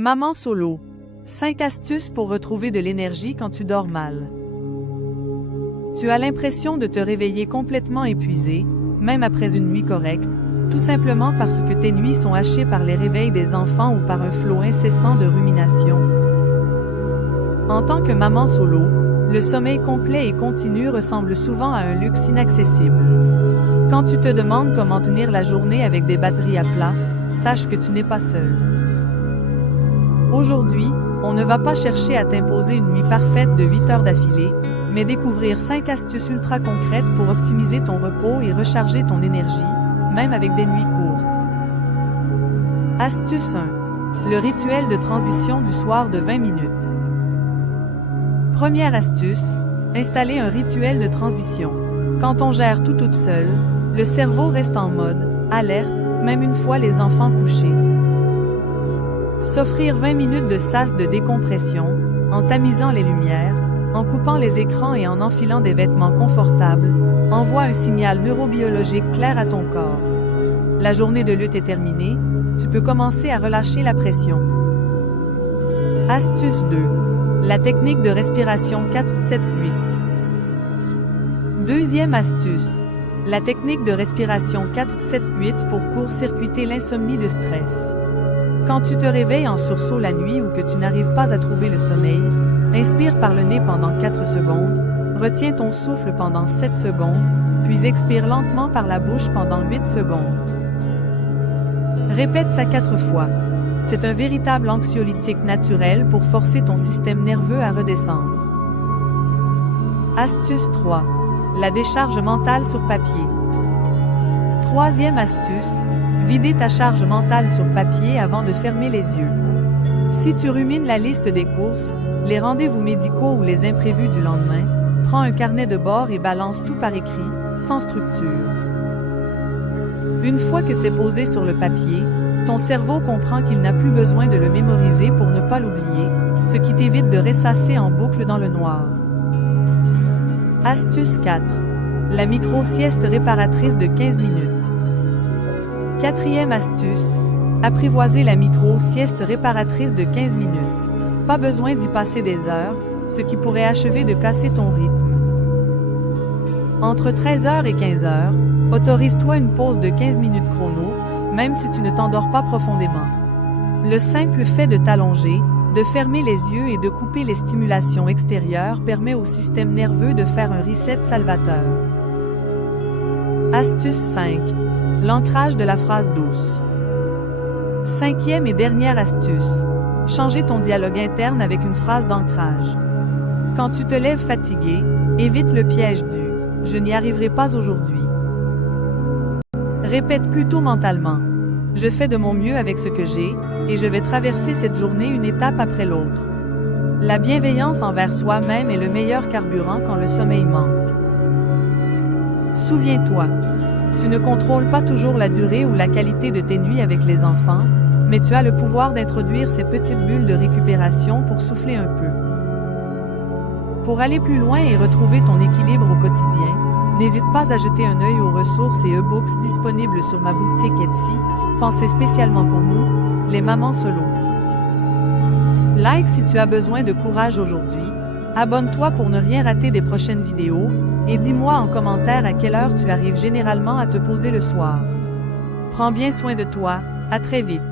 Maman solo. 5 astuces pour retrouver de l'énergie quand tu dors mal. Tu as l'impression de te réveiller complètement épuisé, même après une nuit correcte, tout simplement parce que tes nuits sont hachées par les réveils des enfants ou par un flot incessant de rumination. En tant que maman solo, le sommeil complet et continu ressemble souvent à un luxe inaccessible. Quand tu te demandes comment tenir la journée avec des batteries à plat, sache que tu n'es pas seul. Aujourd'hui, on ne va pas chercher à t'imposer une nuit parfaite de 8 heures d'affilée, mais découvrir 5 astuces ultra concrètes pour optimiser ton repos et recharger ton énergie, même avec des nuits courtes. Astuce 1. Le rituel de transition du soir de 20 minutes. Première astuce, installer un rituel de transition. Quand on gère tout toute seule, le cerveau reste en mode alerte, même une fois les enfants couchés. S'offrir 20 minutes de sas de décompression, en tamisant les lumières, en coupant les écrans et en enfilant des vêtements confortables, envoie un signal neurobiologique clair à ton corps. La journée de lutte est terminée, tu peux commencer à relâcher la pression. Astuce 2. La technique de respiration 4-7-8. Deuxième astuce. La technique de respiration 4-7-8 pour court-circuiter l'insomnie de stress. Quand tu te réveilles en sursaut la nuit ou que tu n'arrives pas à trouver le sommeil, inspire par le nez pendant 4 secondes, retiens ton souffle pendant 7 secondes, puis expire lentement par la bouche pendant 8 secondes. Répète ça 4 fois. C'est un véritable anxiolytique naturel pour forcer ton système nerveux à redescendre. Astuce 3. La décharge mentale sur papier. Troisième astuce. Vider ta charge mentale sur papier avant de fermer les yeux. Si tu rumines la liste des courses, les rendez-vous médicaux ou les imprévus du lendemain, prends un carnet de bord et balance tout par écrit, sans structure. Une fois que c'est posé sur le papier, ton cerveau comprend qu'il n'a plus besoin de le mémoriser pour ne pas l'oublier, ce qui t'évite de ressasser en boucle dans le noir. Astuce 4. La micro-sieste réparatrice de 15 minutes. Quatrième astuce. Apprivoiser la micro-sieste réparatrice de 15 minutes. Pas besoin d'y passer des heures, ce qui pourrait achever de casser ton rythme. Entre 13h et 15h, autorise-toi une pause de 15 minutes chrono, même si tu ne t'endors pas profondément. Le simple fait de t'allonger, de fermer les yeux et de couper les stimulations extérieures permet au système nerveux de faire un reset salvateur. Astuce 5. L'ancrage de la phrase douce. Cinquième et dernière astuce. Changer ton dialogue interne avec une phrase d'ancrage. Quand tu te lèves fatigué, évite le piège du « je n'y arriverai pas aujourd'hui ». Répète plutôt mentalement « je fais de mon mieux avec ce que j'ai, et je vais traverser cette journée une étape après l'autre ». La bienveillance envers soi-même est le meilleur carburant quand le sommeil manque. Souviens-toi, tu ne contrôles pas toujours la durée ou la qualité de tes nuits avec les enfants, mais tu as le pouvoir d'introduire ces petites bulles de récupération pour souffler un peu. Pour aller plus loin et retrouver ton équilibre au quotidien, n'hésite pas à jeter un œil aux ressources et e-books disponibles sur ma boutique Etsy, pensée spécialement pour nous, les mamans solo. Like si tu as besoin de courage aujourd'hui, abonne-toi pour ne rien rater des prochaines vidéos, et dis-moi en commentaire à quelle heure tu arrives généralement à te poser le soir. Prends bien soin de toi, à très vite.